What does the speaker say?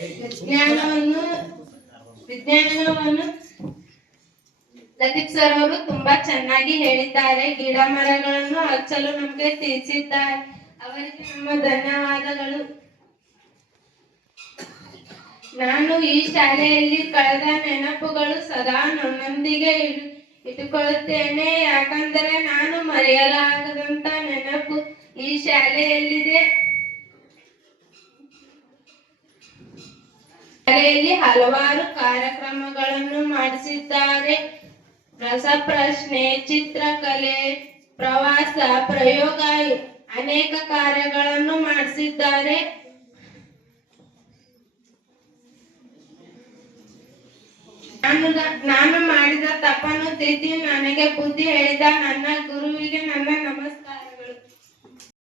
ವಿಜ್ಞಾನವನ್ನು ಲತೀಫ್ ಸರ್ ಅವರು ತುಂಬಾ ಚೆನ್ನಾಗಿ ಹೇಳಿದ್ದಾರೆ. ಗಿಡ ಮರಗಳನ್ನು ಹಚ್ಚಲು ನಮಗೆ ತಿಳಿಸಿದ್ದಾರೆ. ಅವರಿಗೆ ನಮ್ಮ ಧನ್ಯವಾದಗಳು. ನಾನು ಈ ಶಾಲೆಯಲ್ಲಿ ಕಳೆದ ನೆನಪುಗಳು ಸದಾ ನನ್ನೊಂದಿಗೆ ಇಟ್ಟುಕೊಳ್ಳುತ್ತೇನೆ. ಯಾಕಂದರೆ ನಾನು ಮರೆಯಲಾಗದಂತ ನೆನಪು ಈ ಶಾಲೆಯಲ್ಲಿದೆ. ಶಾಲೆಯಲ್ಲಿ ಹಲವಾರು ಕಾರ್ಯಕ್ರಮಗಳನ್ನು ಮಾಡಿಸಿದ್ದಾರೆ. ರಸಪ್ರಶ್ನೆ, ಚಿತ್ರಕಲೆ, ಪ್ರವಾಸ, ಪ್ರಯೋಗ, ಅನೇಕ ಕಾರ್ಯಗಳನ್ನು ಮಾಡಿಸಿದ್ದಾರೆ. ನಾನು ಮಾಡಿದ ತಪ್ಪನ್ನು ತಿದ್ದಿ ನನಗೆ ಬುದ್ಧಿ ಹೇಳಿದ ನನ್ನ ಗುರುವಿಗೆ ನನ್ನ ನಮಸ್ಕಾರ.